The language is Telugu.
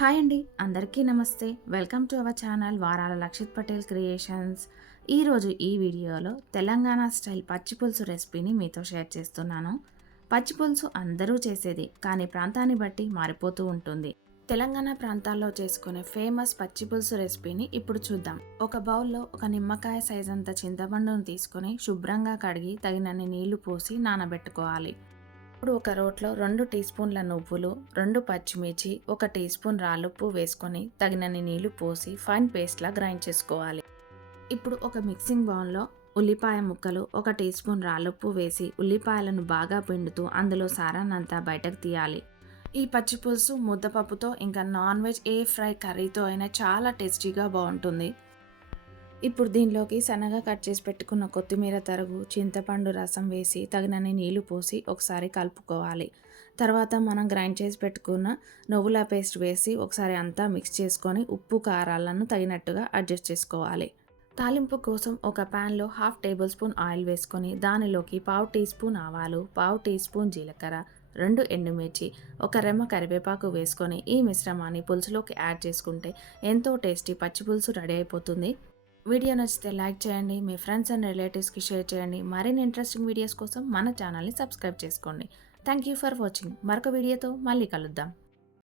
హాయ్ అండి, అందరికీ నమస్తే. వెల్కమ్ టు అవర్ ఛానల్ వారాల లక్షిత్ పటేల్ క్రియేషన్స్. ఈరోజు ఈ వీడియోలో తెలంగాణ స్టైల్ పచ్చి పులుసు రెసిపీని మీతో షేర్ చేస్తున్నాను. పచ్చి పులుసు అందరూ చేసేది, కానీ ప్రాంతాన్ని బట్టి మారిపోతూ ఉంటుంది. తెలంగాణ ప్రాంతాల్లో చేసుకునే ఫేమస్ పచ్చి పులుసు రెసిపీని ఇప్పుడు చూద్దాం. ఒక బౌల్లో ఒక నిమ్మకాయ సైజ్ అంత చింతపండును తీసుకొని శుభ్రంగా కడిగి తగినన్ని నీళ్లు పోసి నానబెట్టుకోవాలి. ఇప్పుడు ఒక రోట్లో 2 టీ స్పూన్ల నువ్వులు, 2 పచ్చిమిర్చి, 1 టీ స్పూన్ రాళ్ళుప్పు వేసుకొని తగినన్ని నీళ్లు పోసి ఫైన్ పేస్ట్లా గ్రైండ్ చేసుకోవాలి. ఇప్పుడు ఒక మిక్సింగ్ బౌల్లో ఉల్లిపాయ ముక్కలు, 1 టీ స్పూన్ రాళ్ళుప్పు వేసి ఉల్లిపాయలను బాగా పిండుతూ అందులో సారాన్నంతా బయటకు తీయాలి. ఈ పచ్చి పులుసు ముద్దపప్పుతో ఇంకా నాన్ వెజ్ ఏ ఫ్రై కర్రీతో అయినా చాలా టేస్టీగా బాగుంటుంది. ఇప్పుడు దీనిలోకి సన్నగా కట్ చేసి పెట్టుకున్న కొత్తిమీర తరుగు, చింతపండు రసం వేసి తగినన్ని నీళ్లు పోసి ఒకసారి కలుపుకోవాలి. తర్వాత మనం గ్రైండ్ చేసి పెట్టుకున్న నువ్వుల పేస్ట్ వేసి ఒకసారి అంతా మిక్స్ చేసుకొని ఉప్పు కారాలను తగినట్టుగా అడ్జస్ట్ చేసుకోవాలి. తాలింపు కోసం ఒక ప్యాన్లో 1/2 టేబుల్ స్పూన్ ఆయిల్ వేసుకొని దానిలోకి 1/4 టీ స్పూన్ ఆవాలు, 1/4 టీ స్పూన్ జీలకర్ర, 2 ఎండుమిర్చి, 1 రెమ్మ కరివేపాకు వేసుకొని ఈ మిశ్రమాన్ని పులుసులోకి యాడ్ చేసుకుంటే ఎంతో టేస్టీ పచ్చి పులుసు రెడీ అయిపోతుంది. వీడియో నచ్చితే లైక్ చేయండి, మీ ఫ్రెండ్స్ అండ్ రిలేటివ్స్కి షేర్ చేయండి. మరిన్ని ఇంట్రెస్టింగ్ వీడియోస్ కోసం మన ఛానల్ని సబ్స్క్రైబ్ చేసుకోండి. Thank you for watching. మరొక వీడియోతో మళ్ళీ కలుద్దాం.